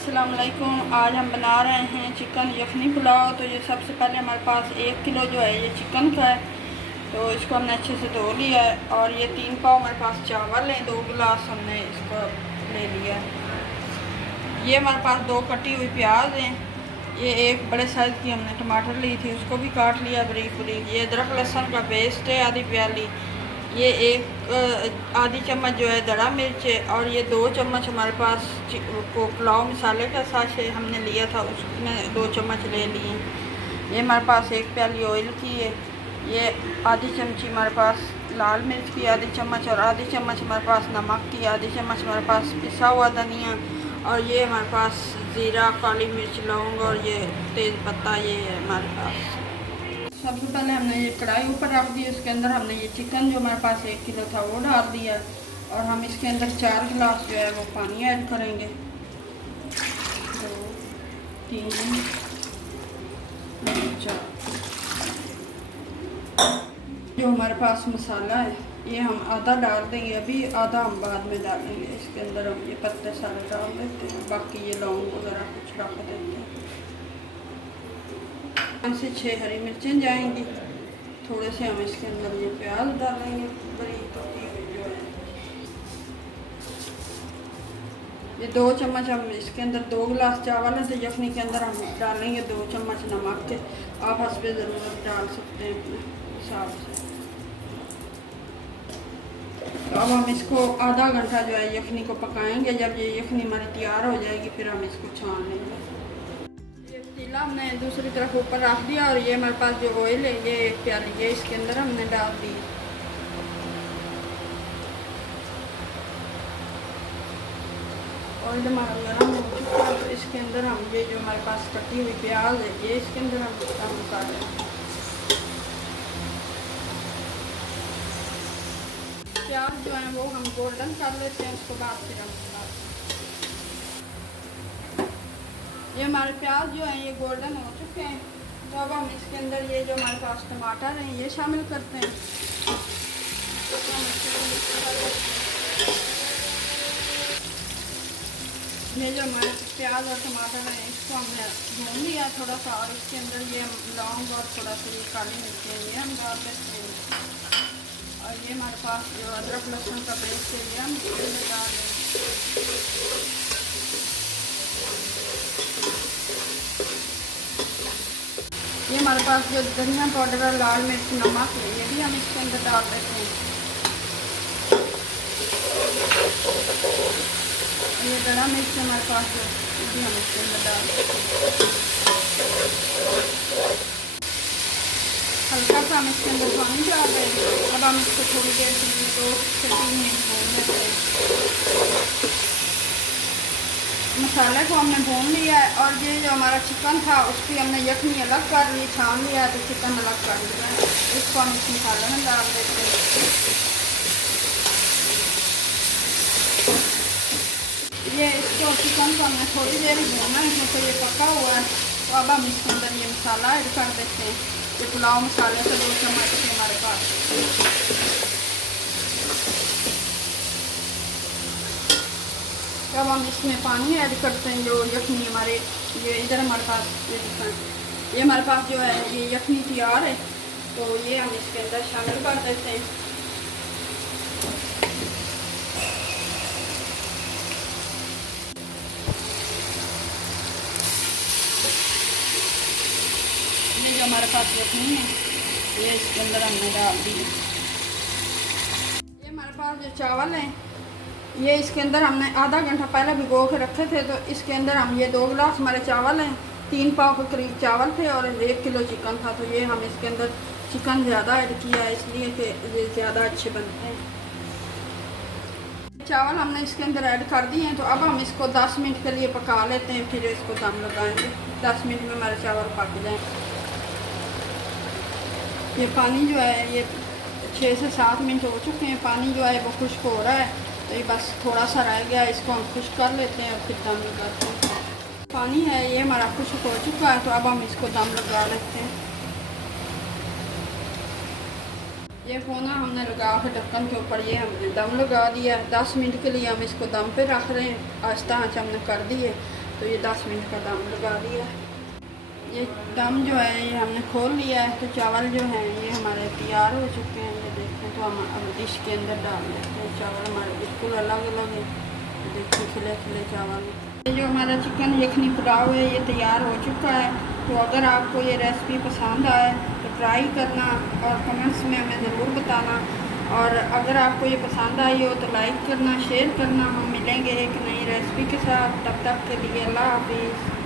अस्सलाम वालेकुम। आज हम बना रहे हैं चिकन यखनी पुलाव। तो ये सबसे पहले हमारे पास 1 किलो जो है ये चिकन का है, तो इसको हमने अच्छे से धो लिया है। और ये 3 पाव हमारे पास चावल हैं, 2 गिलास हमने इसको ले लिया है। ये हमारे पास 2 कटी हुई प्याज हैं। ये एक बड़े साइज़ की हमने टमाटर ली थी, उसको भी काट लिया बारीक बारीक। ये अदरक लहसुन का पेस्ट है आधी प्याली। ये एक आधी चम्मच जो है दड़ा मिर्च है। और ये 2 चम्मच हमारे पास पुलाव मसाले का साशे हमने लिया था, उसमें 2 चम्मच ले लिए। ये हमारे पास 1 प्याली ऑयल की है। ये आधी चमची हमारे पास लाल मिर्च की आधी चम्मच, और आधी चम्मच हमारे पास नमक की, आधी चम्मच हमारे पास पिसा हुआ धनिया, और ये हमारे पास ज़ीरा, काली मिर्च, लौंग और ये तेज़ पत्ता ये है हमारे पास। सबसे पहले हमने ये कढ़ाई ऊपर रख दी, उसके अंदर हमने ये चिकन जो हमारे पास 1 किलो था वो डाल दिया। और हम इसके अंदर 4 गिलास जो है वो पानी ऐड करेंगे। 2 3 4। जो हमारे पास मसाला है ये हम आधा डाल देंगे अभी, आधा हम बाद में डालेंगे। इसके अंदर हम ये पत्ते सारे डाल देते हैं, बाकी ये लौंग वगैरह कुछ रख देते हैं। 5 से 6 हरी मिर्चें जाएंगी। थोड़े से हम इसके अंदर ये प्याज डालेंगे बारीक कटी हुई जो है। ये 2 चम्मच हम इसके अंदर 2 गिलास चावल है, तो यखनी के अंदर हम डालेंगे 2 चम्मच नमक के। आप हस्बे ज़रूरत डाल सकते हैं अपने हिसाब से। तो अब हम इसको आधा घंटा जो है यखनी को पकाएंगे। जब ये यखनी हमारी तैयार हो जाएगी फिर हम इसको छान लेंगे। ये पतीला हमने दूसरी तरफ ऊपर रख दिया, और ये हमारे पास जो ऑयल है ये 1 प्याली ये इसके अंदर हमने डाल दी। ऑयल हमारा गर्म हो चुका है, तो इसके अंदर हम ये जो हमारे पास कटी हुई प्याज है ये इसके अंदर हम डाल दें। प्याज जो है वो हम गोल्डन कर लेते हैं, उसके बाद फिर हम ये हमारे प्याज जो है ये गोल्डन हो चुके हैं। तो अब हम इसके अंदर ये जो हमारे पास टमाटर हैं ये शामिल करते हैं। ये जो हमारे प्याज और टमाटर हैं इसको हमने भून लिया थोड़ा सा, और इसके अंदर ये लौंग और थोड़ा सा ये काली मिर्च ये हम डाल देते हैं। और ये हमारे पास जो अदरक लहसुन का पेस्ट है ये हम इसमें डाल देंगे। ये हमारे पास जो धनिया पाउडर और लाल मिर्च नमक है ये भी हम इसके अंदर डाल देते हैं। ये गड़ा मिर्च हमारे पास है ये भी हम इसके अंदर डाल देते हैं। हल्का सा हम इसके अंदर पानी डाल रहे हैं। अब हम इसको थोड़ी देर के लिए 2 से 3 मिनट भून लेते हैं। मसाले को हमने भून लिया है, और ये जो हमारा चिकन था उसकी हमने यखनी अलग कर ली, छान लिया तो चिकन अलग कर लिया है। इसको हम इस मसाले में डाल देते हैं। ये इसको चिकन को हमने थोड़ी देर भूना है क्योंकि ये पका हुआ है। तो अब हम इसके अंदर ये मसाला ऐड कर देते हैं। ये पुलाव मसाले से 2 चम्मच थे हमारे पास। अब हम इसमें पानी ऐड करते हैं। जो यखनी हमारे ये इधर हमारे पास ये हमारे पास जो है ये यखनी तैयार है, तो ये हम इसके अंदर शामिल कर देते हैं। ये जो हमारे पास यखनी है ये इसके अंदर हमने डाल दी। ये हमारे पास जो चावल हैं ये इसके अंदर हमने आधा घंटा पहले भिगो के रखे थे, तो इसके अंदर हम ये 2 गिलास हमारे चावल हैं, 3 पाव के करीब चावल थे और 1 किलो चिकन था। तो ये हम इसके अंदर चिकन ज़्यादा ऐड किया है इसलिए कि ये ज़्यादा अच्छे बनते हैं। चावल हमने इसके अंदर ऐड कर दिए हैं, तो अब हम इसको 10 मिनट के लिए पका लेते हैं, फिर इसको दम लगाएंगे। 10 मिनट में हमारे चावल पक जाएँ। ये पानी जो है ये 6 से 7 मिनट हो चुके हैं। पानी जो है वो खुश्क हो रहा है, तो ये बस थोड़ा सा रह गया, इसको हम खुश्क कर लेते हैं और फिर दम लगाते हैं। पानी है ये हमारा खुश्क हो चुका है, तो अब हम इसको दम लगा लेते हैं। ये फोना हमने लगा के ढक्कन के ऊपर ये हमने दम लगा दिया। 10 मिनट के लिए हम इसको दम पे रख रहे हैं। आहिस्ता आंच हमने कर दी है। तो ये 10 मिनट का दम लगा दिया। ये दम जो है ये हमने खोल लिया है। तो चावल जो हैं ये हमारे तैयार हो चुके हैं। ये देखें तो हम अब डिश के अंदर डाल देते हैं। चावल हमारे बिल्कुल अलग अलग है। देखिए खिले खिले चावल। ये जो हमारा चिकन यखनी पुलाव है ये तैयार हो चुका है। तो अगर आपको ये रेसिपी पसंद आए तो ट्राई करना और कमेंट्स में हमें ज़रूर बताना। और अगर आपको ये पसंद आई हो तो लाइक करना, शेयर करना। हम मिलेंगे एक नई रेसिपी के साथ। तब तक के लिए अल्लाह हाफिज़।